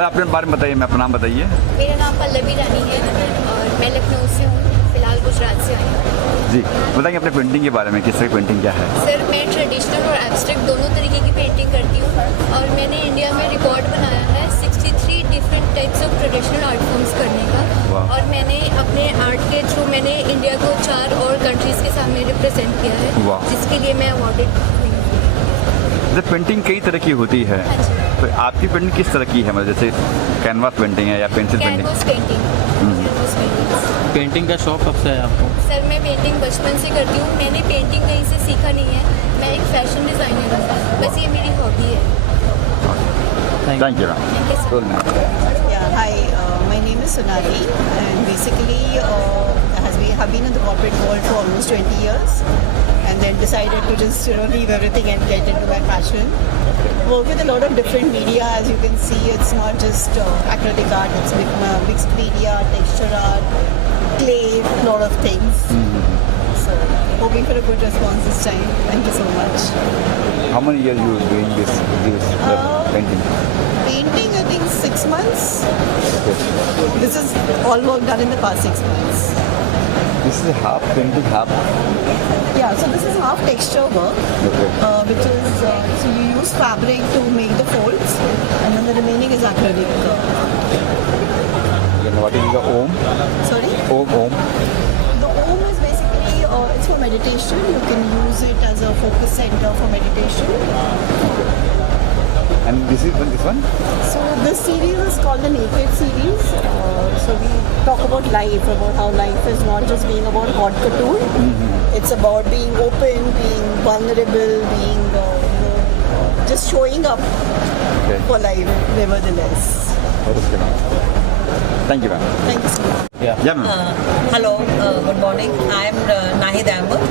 और अपने बारे में बताइए, मैं अपना नाम बताइए। मेरा नाम पल्लवी रानी है और मैं लखनऊ से हूँ, फिलहाल गुजरात से आई हूँ। जी, बताइए अपने पेंटिंग के बारे में, किस तरह की पेंटिंग क्या है? सर मैं ट्रेडिशनल और एब्स्ट्रैक्ट दोनों तरीके की पेंटिंग करती हूँ और मैंने इंडिया में रिकॉर्ड बनाया है 63 different types of traditional art forms करने का। और मैंने अपने आर्ट के थ्रू मैंने इंडिया को 4 और कंट्रीज़ के सामने रिप्रेजेंट किया है, जिसके लिए मैं अवॉर्डेड हुई हूँ। जैसे पेंटिंग कई तरह की होती है, तो आपकी पेंटिंग किस तरह की है? मतलब जैसे कैनवास पेंटिंग है या pencil painting? Canvas painting. Painting का शौक कब से है आपको? सर मैं पेंटिंग बचपन से करती हूँ, मैंने पेंटिंग कहीं से सीखा नहीं है, मैं एक फैशन डिज़ाइनर हूँ, बस ये मेरी हॉबी है। Thank you Yeah, hi. My name is Sonali, and basically have been in the corporate world for almost 20 years, and then decided to just leave everything and get into my passion. Work with a lot of different media, as you can see. It's not just acrylic art; it's mixed media, texture art, clay, a lot of things. So, hoping for a good response this time. Thank you so much. How many years you doing this painting? Painting, I think 6 months. Okay. This is all work done in the past 6 months. This is half painting, half. Yeah, so this is half texture work, Okay. which is so you use fabric to make the folds, and then the remaining is acrylic. Then what is the Om? Sorry, Om. the Om is basically it's for meditation. You can use it as a focus center for meditation. And this one? So this series is called the Naked series. So we talk about life, about how life is not just being about haute couture. It's about being open, being vulnerable, being just showing up for life, nevertheless. Thank you, ma'am. Thank you so much. Yeah, ma'am. Hello, good morning. I am Nahid Ahmed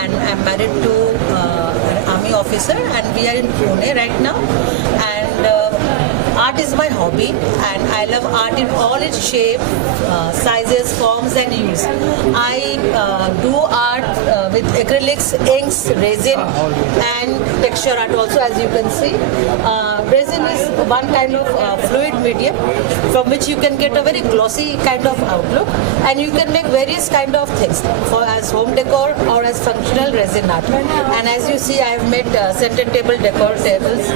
and I am married to an army officer, and we are in Pune right now. And art is my hobby, and I love art in all its shape, sizes, forms and use. I do art with acrylics, inks, resin and texture art also, as you can see. Resin is one kind of fluid medium from which you can get a very glossy kind of outlook, and you can make various kind of things for as home decor or as functional resin art. And as you see, I have made center table decor tables,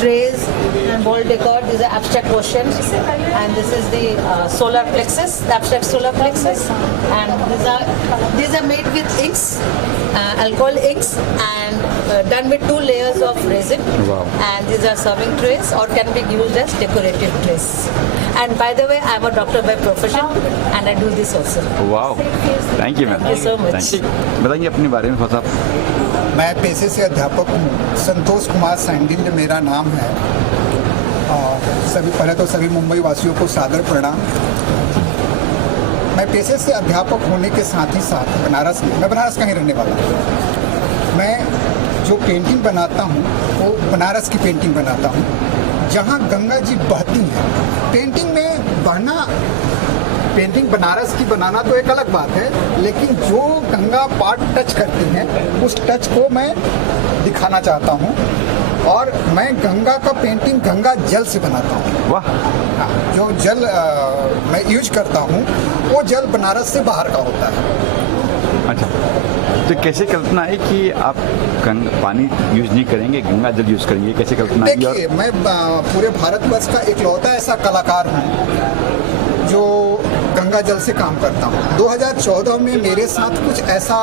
trays and wall decor. These are abstract questions, and this is the solar plexus, the abstract solar plexus, and these are made with inks, alcohol inks, and done with 2 layers of resin. Wow. And these are serving trays or can be used as decorative trays. And by the way, I am a doctor by profession and I do this also. Wow. Thank you, ma'am. Thank you so much. Thank you. बताइए अपने बारे में थोड़ा सा। मैं पेशे से अध्यापक हूँ, संतोष कुमार सैंडिल मेरा नाम है। पहले तो सभी मुंबई वासियों को सादर प्रणाम। मैं पेशे से अध्यापक होने के साथ ही साथ मैं बनारस का ही रहने वाला हूँ। मैं जो पेंटिंग बनाता हूँ वो बनारस की पेंटिंग बनाता हूँ, जहाँ गंगा जी बहती हैं। पेंटिंग बनारस की बनाना तो एक अलग बात है, लेकिन जो गंगा पार्ट टच करती हैं उस टच को मैं दिखाना चाहता हूँ। और मैं गंगा का पेंटिंग गंगा जल से बनाता हूँ। वाह। हाँ, जो जल मैं यूज करता हूँ वो जल बनारस से बाहर का होता है। अच्छा, तो कैसे कल्पना है कि आप पानी यूज नहीं करेंगे, गंगा जल यूज करेंगे? कैसे कल्पना है? देखिए, मैं पूरे भारतवर्ष का इकलौता ऐसा कलाकार हूँ जो गंगा जल से काम करता हूँ। 2014 में मेरे साथ कुछ ऐसा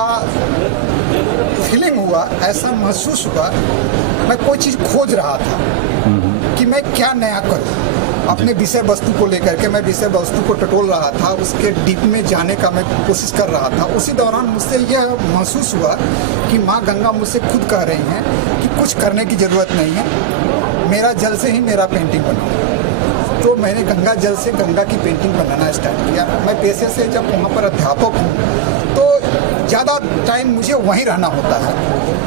फीलिंग हुआ, ऐसा महसूस हुआ, मैं कोई चीज़ खोज रहा था कि मैं क्या नया करूँ अपने विषय वस्तु को लेकर के। मैं विषय वस्तु को टटोल रहा था, उसके डीप में जाने का मैं कोशिश कर रहा था। उसी दौरान मुझसे यह महसूस हुआ कि माँ गंगा मुझसे खुद कह रही हैं कि कुछ करने की ज़रूरत नहीं है, मेरा जल से ही मेरा पेंटिंग बनाओ। तो मैंने गंगा जल से गंगा की पेंटिंग बनाना स्टार्ट किया। मैं पेशे से जब वहाँ पर अध्यापक हूँ तो ज़्यादा टाइम मुझे वहीं रहना होता है।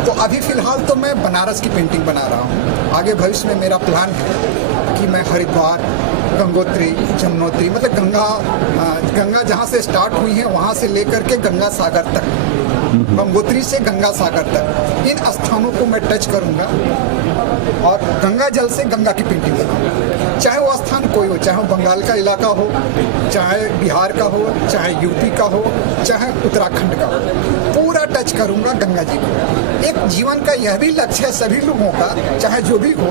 तो अभी फ़िलहाल तो मैं बनारस की पेंटिंग बना रहा हूँ। आगे भविष्य में मेरा प्लान है कि मैं हरिद्वार, गंगोत्री, जमुनोत्री, मतलब गंगा जहाँ से स्टार्ट हुई है वहाँ से लेकर के गंगा सागर तक गंगोत्री से गंगा सागर तक इन स्थानों को मैं टच करूंगा और गंगा जल से गंगा की पेंटिंग बनाऊंगा। चाहे वो स्थान कोई हो, चाहे वो बंगाल का इलाका हो, चाहे बिहार का हो, चाहे यूपी का हो, चाहे उत्तराखंड का हो, पूरा टच करूंगा गंगा जी को। एक जीवन का यह भी लक्ष्य है सभी लोगों का, चाहे जो भी हो,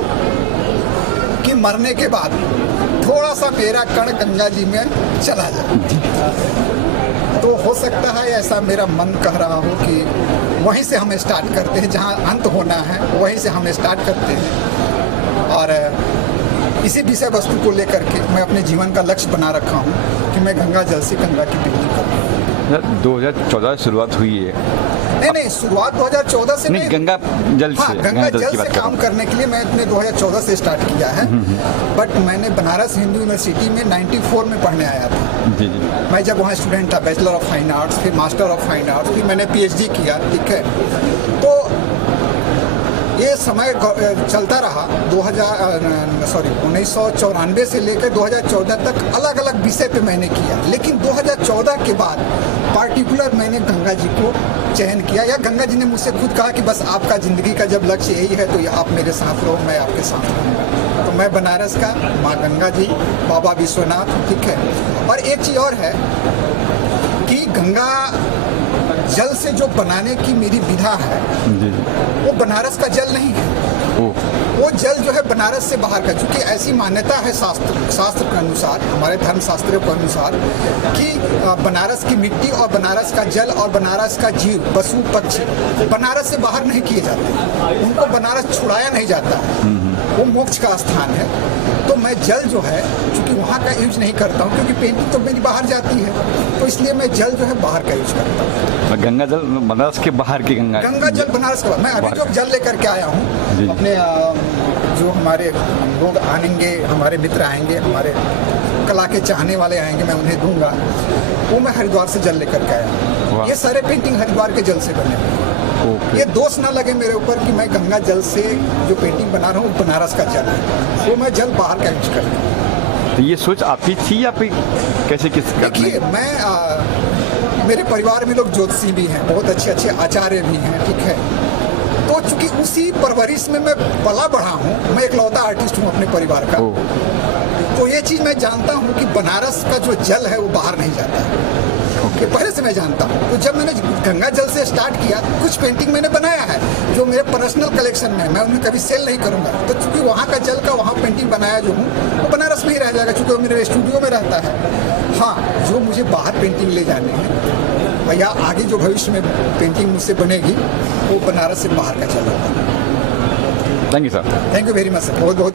कि मरने के बाद थोड़ा सा मेरा कण गंगा जी में चला जाए। तो हो सकता है ऐसा मेरा मन कह रहा हो कि वहीं से हम स्टार्ट करते हैं, जहां अंत होना है वहीं से हम स्टार्ट करते हैं। और इसी विषय वस्तु को लेकर के मैं अपने जीवन का लक्ष्य बना रखा हूं कि मैं गंगा जल से गंगा की पेंटिंग करूं। 2014 से शुरुआत हुई है। नहीं, शुरुआत 2014 से नहीं, गंगा जल से, हाँ, गंगा जल की बात से कर रहा काम हूं। करने के लिए मैंने 2014 से स्टार्ट किया है। बट मैंने बनारस हिंदू यूनिवर्सिटी में 94 में पढ़ने आया था। जी जी। मैं जब वहाँ स्टूडेंट था, बैचलर ऑफ फाइन आर्ट्स, फिर मास्टर ऑफ फाइन आर्ट्स, फिर मैंने पीएचडी किया, ठीक है। तो ये समय चलता रहा 1994 से लेकर 2014 तक अलग अलग विषय पे मैंने किया। लेकिन 2014 के बाद पार्टिकुलर मैंने गंगा जी को चयन किया, या गंगा जी ने मुझसे खुद कहा कि बस आपका ज़िंदगी का जब लक्ष्य यही है तो आप मेरे साथ रहो, मैं आपके साथ रहूँगा। तो मैं बनारस का, माँ गंगा जी, बाबा विश्वनाथ, ठीक है। और एक चीज़ और है कि गंगा जल से जो बनाने की मेरी विधा है जी जी। वो बनारस का जल नहीं है। वो जल जो है बनारस से बाहर का, क्योंकि ऐसी मान्यता है शास्त्र के अनुसार, हमारे धर्म शास्त्रों के अनुसार, कि बनारस की मिट्टी और बनारस का जल और बनारस का जीव, पशु पक्षी बनारस से बाहर नहीं किए जाते, उनको बनारस छुड़ाया नहीं जाता है, वो मोक्ष का स्थान है। तो मैं जल जो है, चूंकि वहाँ का यूज नहीं करता हूँ, क्योंकि पेंटिंग तो मेरी बाहर जाती है, तो इसलिए मैं जल जो है बाहर का यूज करता हूँ। गंगा जल बनारस के बाहर की गंगा जल बनारस का। मैं अभी जो जल लेकर के आया हूँ, अपने जो हमारे लोग आएंगे, हमारे मित्र आएंगे, हमारे कला के चाहने वाले आएंगे, मैं उन्हें दूंगा। वो मैं हरिद्वार से जल लेकर के आया हूँ। ये सारे पेंटिंग हरिद्वार के जल से बने हुए। ये दोष ना लगे मेरे ऊपर कि मैं गंगा जल से जो पेंटिंग बना रहा हूँ बनारस का जल है, वो मैं जल बाहर का यूज करता हूँ। तो ये सोच आपकी थी या फिर कैसे देखिए, मैं मेरे परिवार में लोग ज्योतिषी भी हैं, बहुत अच्छे अच्छे आचार्य भी हैं, ठीक है। तो चूंकि उसी परवरिश में मैं पला बढ़ा हूँ, मैं इकलौता आर्टिस्ट हूँ अपने परिवार का, तो ये चीज़ मैं जानता हूँ कि बनारस का जो जल है वो बाहर नहीं जाता है। ये पहले से मैं जानता हूँ। तो जब मैंने गंगा जल से स्टार्ट किया, कुछ पेंटिंग मैंने बनाया है जो मेरे पर्सनल कलेक्शन में, मैं उन्हें कभी सेल नहीं करूँगा। तो चूंकि वहाँ का जल का वहाँ पेंटिंग बनाया जो हूँ, वो बनारस में ही रह जाएगा, चूँकि वो मेरे स्टूडियो में रहता है। हाँ, जो मुझे बाहर पेंटिंग ले जाने हैं, या आगे जो भविष्य में पेंटिंग मुझसे बनेगी, वो बनारस से बाहर का जल होगा। Thank you sir. Thank you very much sir, बहुत बहुत।